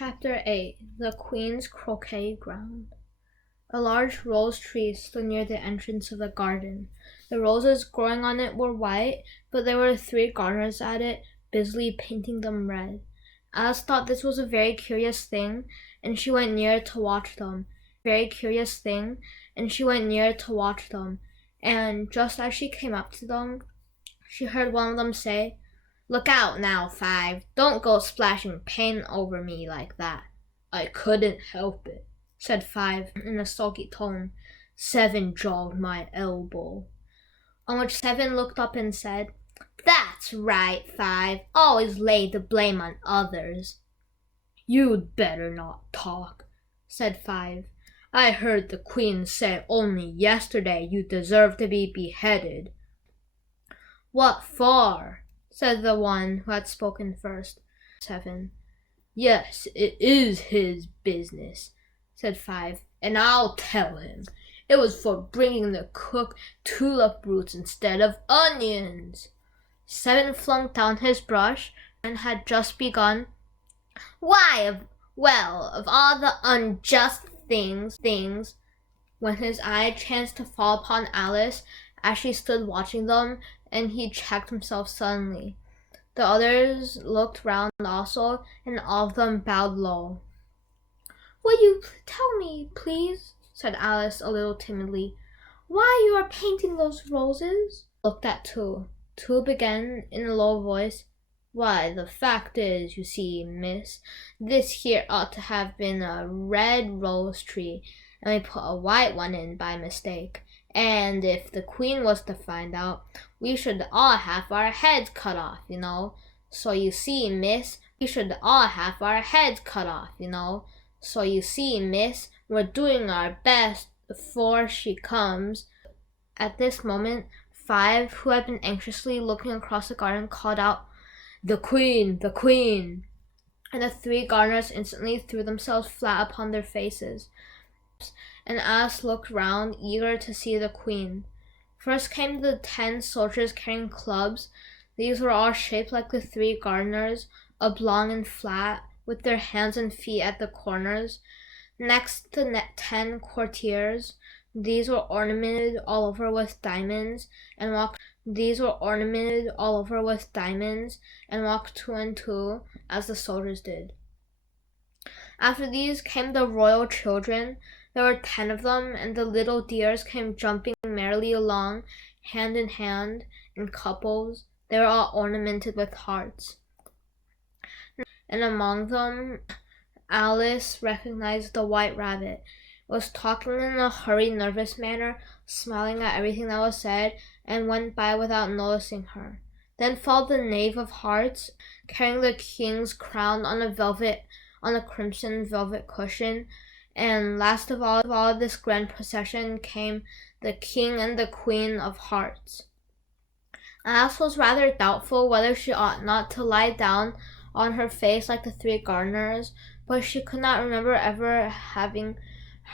Chapter 8 The Queen's Croquet Ground. A large rose tree stood near the entrance of the garden. The roses growing on it were white, but there were 3 gardeners at it, busily painting them red. Alice thought this was a very curious thing, and she went near to watch them. And just as she came up to them, she heard one of them say, "Look out now, 5. Don't go splashing paint over me like that." "I couldn't help it," said 5 in a sulky tone. 7 jogged my elbow. On which 7 looked up and said, "That's right, 5. Always lay the blame on others." "You'd better not talk," said 5. "I heard the Queen say only yesterday you deserve to be beheaded." "What for?" said the one who had spoken first. 7. "Yes, it is his business," said 5, "and I'll tell him. It was for bringing the cook tulip roots instead of onions." 7 flung down his brush and had just begun. "Why, of all the unjust things," when his eye chanced to fall upon Alice as she stood watching them, and he checked himself suddenly. The others looked round also, and all of them bowed low. "Will you tell me, please," said Alice a little timidly, "why you are painting those roses?" Looked at 2. 2 began in a low voice. "Why, the fact is, you see, miss, this here ought to have been a red rose tree, and we put a white one in by mistake. And if the Queen was to find out, we should all have our heads cut off, you know. So you see, miss, we're doing our best before she comes." At this moment, 5, who had been anxiously looking across the garden, called out, "The Queen! The Queen!" And the 3 gardeners instantly threw themselves flat upon their faces. And Alice looked round, eager to see the Queen. First came the 10 soldiers carrying clubs. These were all shaped like the 3 gardeners, oblong and flat, with their hands and feet at the corners. Next, the 10 courtiers. These were ornamented all over with diamonds, and walked 2 and 2, as the soldiers did. After these came the royal children. There were 10 of them, and the little dears came jumping merrily along, hand in hand, in couples. They were all ornamented with hearts. And among them, Alice recognized the White Rabbit. It was talking in a hurried, nervous manner, smiling at everything that was said, and went by without noticing her. Then followed the Knave of Hearts, carrying the King's crown on a crimson velvet cushion. And last of all this grand procession came the King and the Queen of Hearts. Alice was rather doubtful whether she ought not to lie down on her face like the 3 gardeners, but she could not remember ever having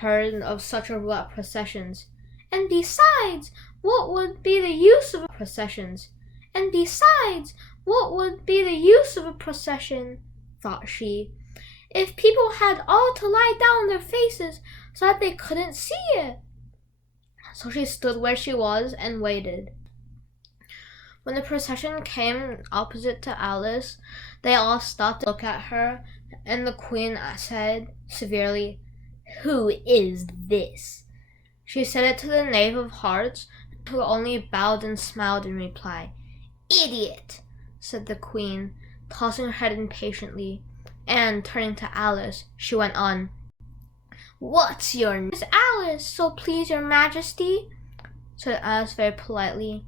heard of such a rule at processions. And besides, what would be the use of a procession, thought she, if people had all to lie down on their faces so that they couldn't see it? So she stood where she was and waited. When the procession came opposite to Alice, they all stopped to look at her, and the Queen said severely, "Who is this?" She said it to the Knave of Hearts, who only bowed and smiled in reply. "Idiot," said the Queen, tossing her head impatiently, and turning to Alice, she went on, "What's your name?" "Miss Alice, so please your Majesty," said Alice very politely.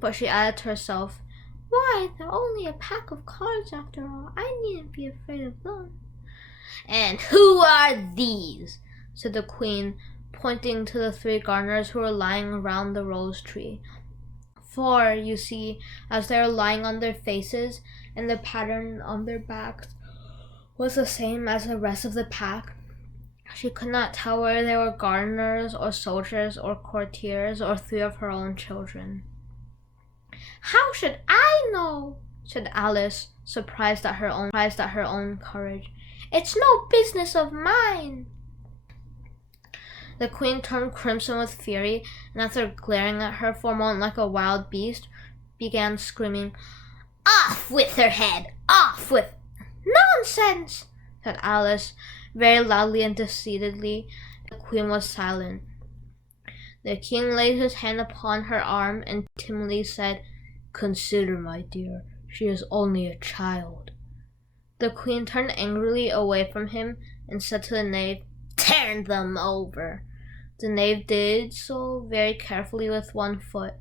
But she added to herself, "Why, they're only a pack of cards after all. I needn't be afraid of them." "And who are these?" said the Queen, pointing to the 3 gardeners who were lying around the rose tree. For, you see, as they were lying on their faces, and the pattern on their backs was the same as the rest of the pack, she could not tell whether they were gardeners or soldiers or courtiers or 3 of her own children. "How should I know?" said Alice, surprised at her own courage. It's no business of mine. The queen turned crimson with fury, and after glaring at her for a moment like a wild beast, began screaming, "Off with her head! Off with—" "Nonsense!" said Alice, very loudly and decidedly. The queen was silent. The king laid his hand upon her arm and timidly said, "Consider, my dear, she is only a child." The queen turned angrily away from him and said to the knave, "Turn them over." The knave did so very carefully with one foot.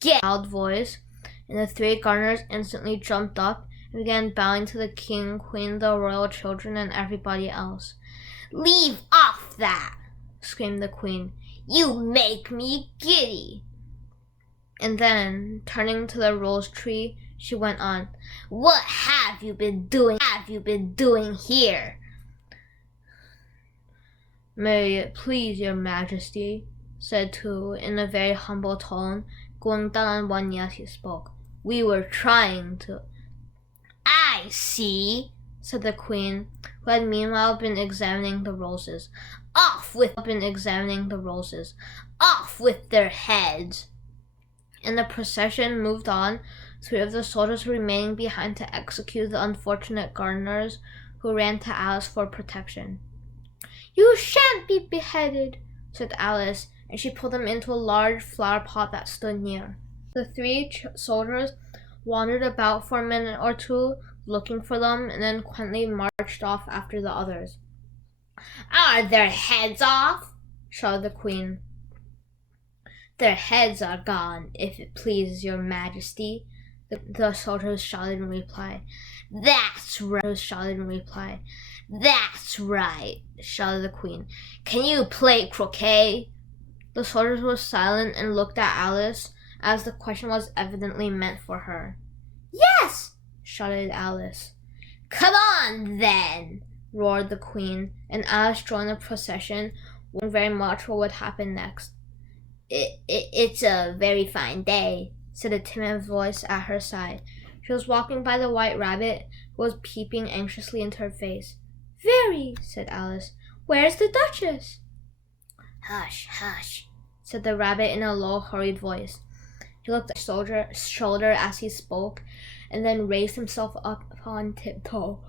"Get!" loud voice, and the three gardeners instantly jumped up and began bowing to the king, queen, the royal children, and everybody else. "Leave off that!" screamed the queen. "You make me giddy." And then, turning to the rose tree, she went on, "What have you been doing here?" "May it please your majesty," said Tu in a very humble tone, going down on one knee as he spoke. "We were trying to—" "I see," said the queen, who had meanwhile been examining the roses. Off with their heads." And the procession moved on, three of the soldiers remaining behind to execute the unfortunate gardeners, who ran to Alice for protection. "You shan't be beheaded," said Alice, and she pulled them into a large flower pot that stood near. The three soldiers wandered about for a minute or two, looking for them, and then quietly marched off after the others. "Are their heads off?" shouted the queen. "Their heads are gone, if it pleases your majesty," the soldiers shouted in reply. "That's right," shouted the queen. "Can you play croquet?" The soldiers were silent and looked at Alice, as the question was evidently meant for her. "Yes!" shouted Alice. "Come on, then!" roared the queen, and Alice joined the procession, wondering very much what would happen next. It's a very fine day," said a timid voice at her side. She was walking by the white rabbit, who was peeping anxiously into her face. "Very," said Alice. "Where's the Duchess?" "Hush, hush," said the rabbit in a low, hurried voice. He looked at the soldier's shoulder as he spoke, and then raised himself up upon tiptoe,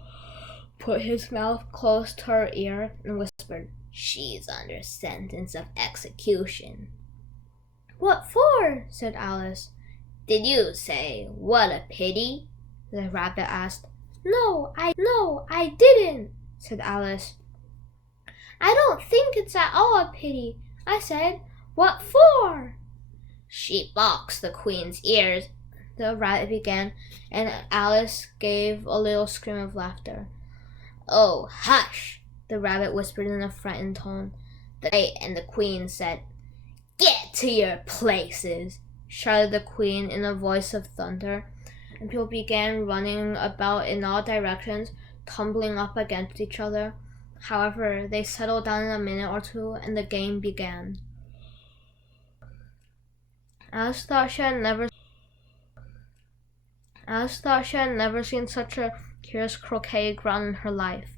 put his mouth close to her ear, and whispered, "She's under sentence of execution." "What for?" said Alice. "Did you say, 'What a pity'?" the rabbit asked. No, I didn't," said Alice. "I don't think it's at all a pity. I said, 'What for?'" "She boxed the queen's ears," the rabbit began, and Alice gave a little scream of laughter. "Oh, hush," the rabbit whispered in a frightened tone. The knight and the queen said, "Get to your places," shouted the queen in a voice of thunder, and people began running about in all directions, tumbling up against each other. However, they settled down in a minute or two, and the game began. Alice thought she had never seen such a curious croquet ground in her life.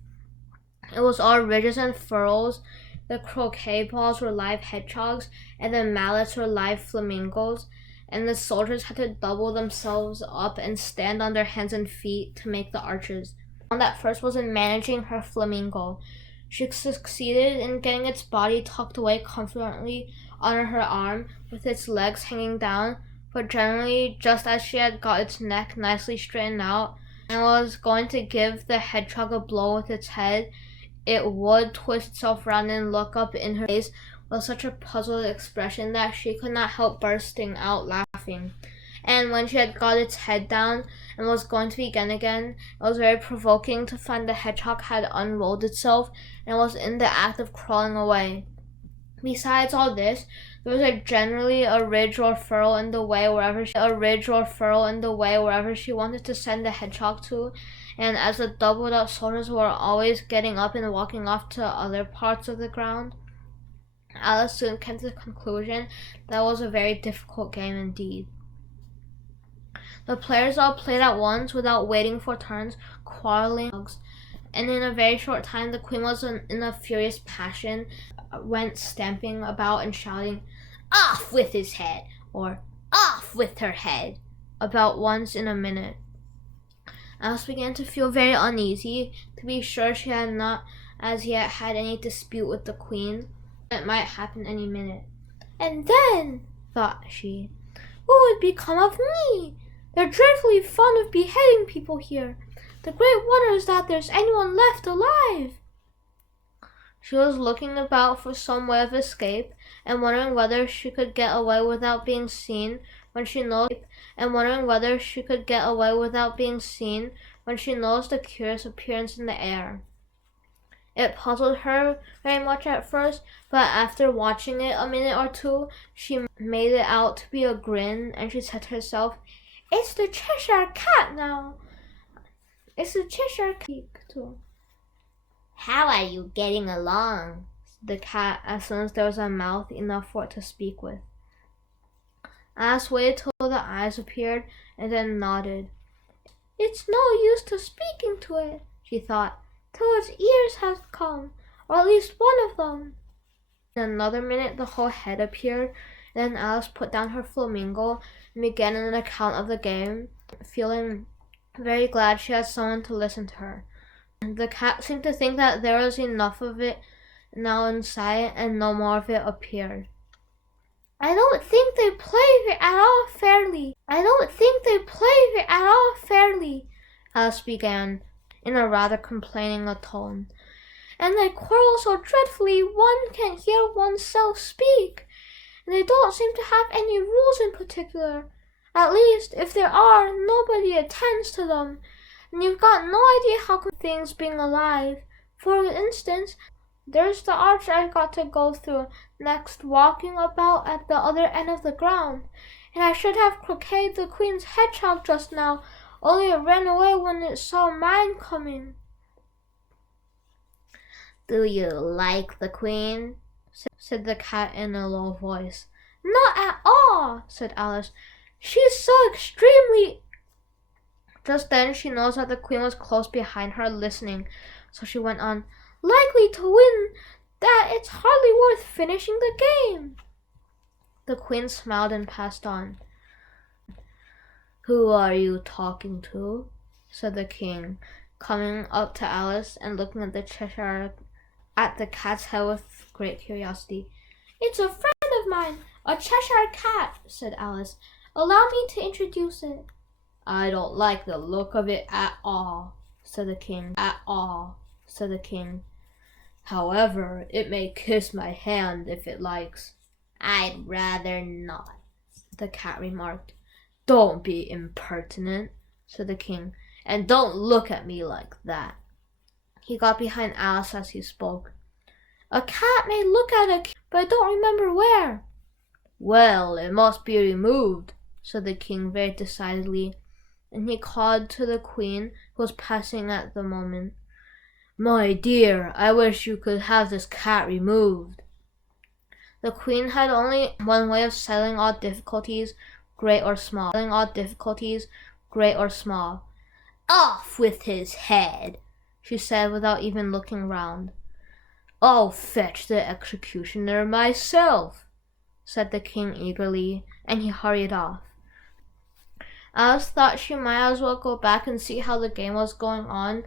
It was all ridges and furrows. The croquet balls were live hedgehogs, and the mallets were live flamingos, and the soldiers had to double themselves up and stand on their hands and feet to make the arches. The one that first was in managing her flamingo. She succeeded in getting its body tucked away comfortably under her arm, with its legs hanging down, but generally, just as she had got its neck nicely straightened out and was going to give the hedgehog a blow with its head, it would twist itself round and look up in her face with such a puzzled expression that she could not help bursting out laughing. And when she had got its head down and was going to begin again, it was very provoking to find the hedgehog had unrolled itself and was in the act of crawling away. Besides all this, there was generally a ridge or furrow in the way wherever she wanted to send the hedgehog to, and as the doubled up soldiers were always getting up and walking off to other parts of the ground, Alice soon came to the conclusion that it was a very difficult game indeed. The players all played at once without waiting for turns, quarreling, And in a very short time, the queen was in a furious passion, went stamping about and shouting, "Off with his head!" or "Off with her head!" about once in a minute. Alice began to feel very uneasy. To be sure, she had not as yet had any dispute with the queen. It might happen any minute. And then, thought she, what would become of me? They're dreadfully fond of beheading people here. The great wonder is that there's anyone left alive. She was looking about for some way of escape and wondering whether she could get away without being seen when she noticed a curious appearance in the air. It puzzled her very much at first, but after watching it a minute or two, she made it out to be a grin, and she said to herself, "It's the Cheshire Cat now. It's the Cheshire Cat too." "How are you getting along?" said the cat as soon as there was a mouth enough for it to speak with. Alice waited till the eyes appeared and then nodded. "It's no use to speaking to it," she thought, "till its ears have come, or at least one of them." In another minute the whole head appeared, and then Alice put down her flamingo and began an account of the game, feeling very glad she had someone to listen to her. The cat seemed to think that there was enough of it now in sight, and no more of it appeared. "I don't think they play it at all fairly. Alice began in a rather complaining tone. "And they quarrel so dreadfully one can't hear oneself speak. And they don't seem to have any rules in particular. At least, if there are, nobody attends to them. And you've got no idea how things being alive. For instance, there's the arch I've got to go through next, walking about at the other end of the ground. And I should have croqueted the queen's hedgehog just now, only it ran away when it saw mine coming." "Do you like the queen?" said the cat in a low voice. "Not at all," said Alice. "She's so extremely—" Just then she noticed that the queen was close behind her listening, so she went on, "Likely to win, that it's hardly worth finishing the game." The queen smiled and passed on. "Who are you talking to?" said the king, coming up to Alice and looking at the cat's head with great curiosity. "It's a friend of mine, a Cheshire cat," said Alice. "Allow me to introduce it." "I don't like the look of it at all," said the king. "However, it may kiss my hand if it likes." "I'd rather not," the cat remarked. "Don't be impertinent," said the king, "and don't look at me like that." He got behind Alice as he spoke. "A cat may look at a cat, but I don't remember where." "Well, it must be removed," said the king very decidedly, and he called to the queen, who was passing at the moment. "My dear, I wish you could have this cat removed." The queen had only one way of settling all difficulties, great or small. "Off with his head," she said without even looking round. "I'll fetch the executioner myself," said the king eagerly, and he hurried off. Alice thought she might as well go back and see how the game was going on,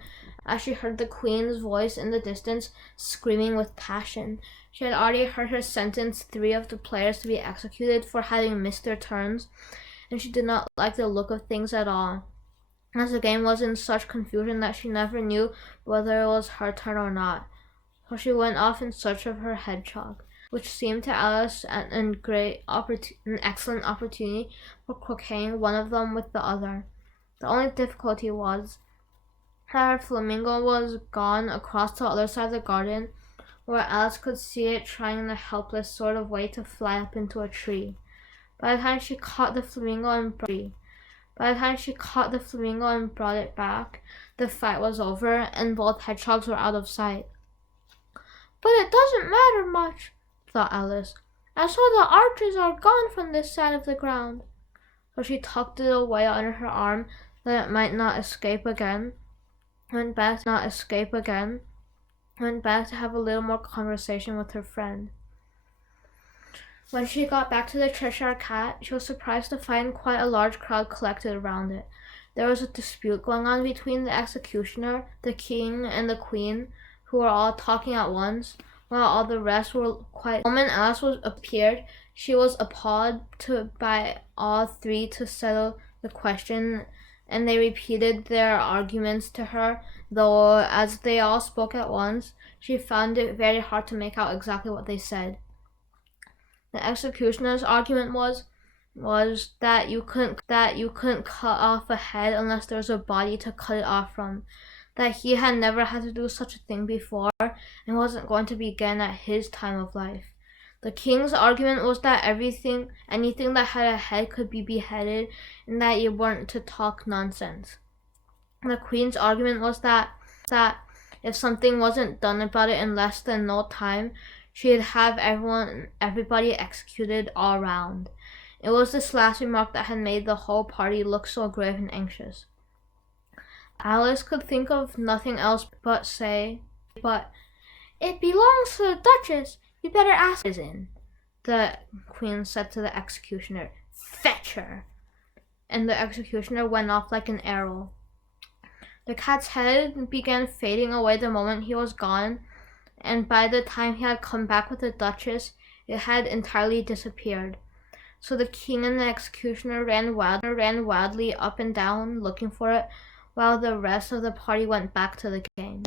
as she heard the queen's voice in the distance, screaming with passion. She had already heard her sentence 3 of the players to be executed for having missed their turns, and she did not like the look of things at all, as the game was in such confusion that she never knew whether it was her turn or not. So she went off in search of her hedgehog, which seemed to Alice an excellent opportunity for croqueting one of them with the other. The only difficulty was that her flamingo was gone across to the other side of the garden, where Alice could see it trying in a helpless sort of way to fly up into a tree. By the time she caught the flamingo and brought it back, the fight was over and both hedgehogs were out of sight. "But it doesn't matter much," thought Alice. "I saw the arches are gone from this side of the ground." So she tucked it away under her arm that it might not escape again. went back to not escape again, went back to have a little more conversation with her friend. When she got back to the Cheshire Cat, she was surprised to find quite a large crowd collected around it. There was a dispute going on between the executioner, the king, and the queen, who were all talking at once, while all the rest were quiet. The moment Alice appeared, she was appalled by all three to settle the question, and they repeated their arguments to her, though as they all spoke at once, she found it very hard to make out exactly what they said. The executioner's argument was that you couldn't cut off a head unless there was a body to cut it off from, that he had never had to do such a thing before and wasn't going to begin at his time of life. The king's argument was that anything that had a head could be beheaded and that you weren't to talk nonsense. The queen's argument was that if something wasn't done about it in less than no time, she'd have everybody executed all round. It was this last remark that had made the whole party look so grave and anxious. Alice could think of nothing else but say, "But it belongs to the Duchess. You better ask her in." The queen said to the executioner, "Fetch her." And the executioner went off like an arrow. The cat's head began fading away the moment he was gone, and by the time he had come back with the Duchess, it had entirely disappeared. So the king and the executioner ran wildly up and down looking for it, while the rest of the party went back to the game.